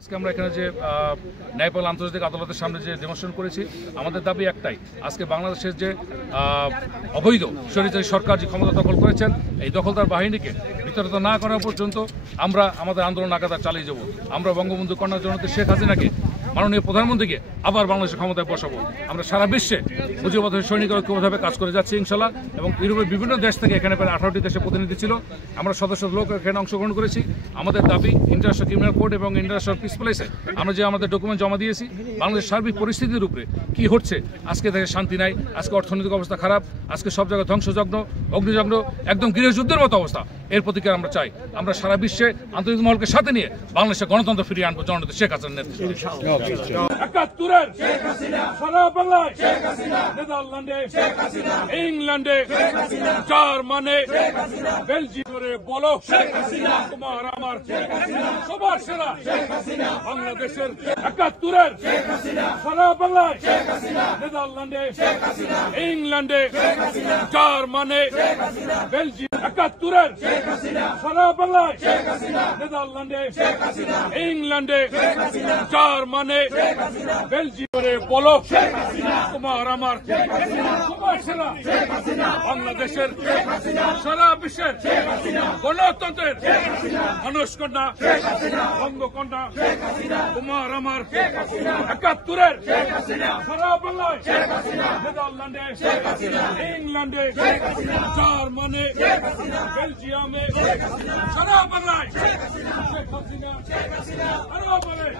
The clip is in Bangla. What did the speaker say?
আজকে আমরা এখানে যে ন্যায়পাল আন্তর্জাতিক আদালতের সামনে যে ডেমনস্ট্রেশন করেছি, আমাদের দাবি একটাই, আজকে বাংলাদেশের যে অবৈধ স্বৈরাচারী সরকার যে ক্ষমতা দখল করেছেন, এই দখলদার বাহিনীকে বিতাড়িত না করা পর্যন্ত আমরা আমাদের আন্দোলন আগাতার চালিয়ে যাব। আমরা বঙ্গবন্ধু কন্যা জননেত্রী শেখ হাসিনাকে, মাননীয় প্রধানমন্ত্রীকে আবার বাংলাদেশের ক্ষমতায় বসাবো। আমরা সারা বিশ্বে মুজিববাদের সৈনিক ঐক্যভাবে কাজ করে যাচ্ছি ইনশাল্লাহ। এবং ইউরোপের বিভিন্ন দেশ থেকে এখানে প্রায় 18টি দেশের প্রতিনিধি ছিল, আমরা সদস্য লোক এখানে অংশগ্রহণ করেছি। আমাদের দাবি ইন্টারন্যাশনাল ক্রিমিনাল কোর্ট এবং ইন্টারন্যাশনাল পিস প্লেসে আমরা যে আমাদের ডকুমেন্ট জমা দিয়েছি, বাংলাদেশের সার্বিক পরিস্থিতির উপরে কি হচ্ছে, আজকে দেখে শান্তি নাই, আজকে অর্থনৈতিক অবস্থা খারাপ, আজকে সব জায়গায় ধ্বংসযজ্ঞ, অগ্নিযজ্ঞ, একদম গৃহযুদ্ধের মতো অবস্থা। এর প্রতিকার আমরা চাই। আমরা সারা বিশ্বে আন্তর্জাতিক মহলকে সাথে নিয়ে বাংলাদেশের গণতন্ত্র ফিরিয়ে আনবো জননেত্রী শেখ হাসিনার নেতৃত্বে। সারা বাংলায় নেদারল্যান্ডে, ইংল্যান্ডে, জার্মানে, বেলজিয়ামে বলো তোমার আমার সবার সেরা বাংলাদেশের ৭১-এর সারা বাংলায় নেদারল্যান্ডে, ইংল্যান্ডে, জার্মানে, বেলজিয়াম ৭১-এর সারা বাংলায় নেদারল্যান্ডে, ইংল্যান্ডে, জার্মানে, বেলজিয়ামে বলো তোমার আমার সবার সেরা বাংলাদেশের সারা বিশ্বের গণতন্ত্রের মানুষকন্যা, বঙ্গকন্যা, তোমার আমার ৭১-এর সারা বাংলায় নেদারল্যান্ডে, ইংল্যান্ডে, জার্মানে, বেলজিয়ামে সারা বাংলায় শেখ হাসিনা সারা বাংলায়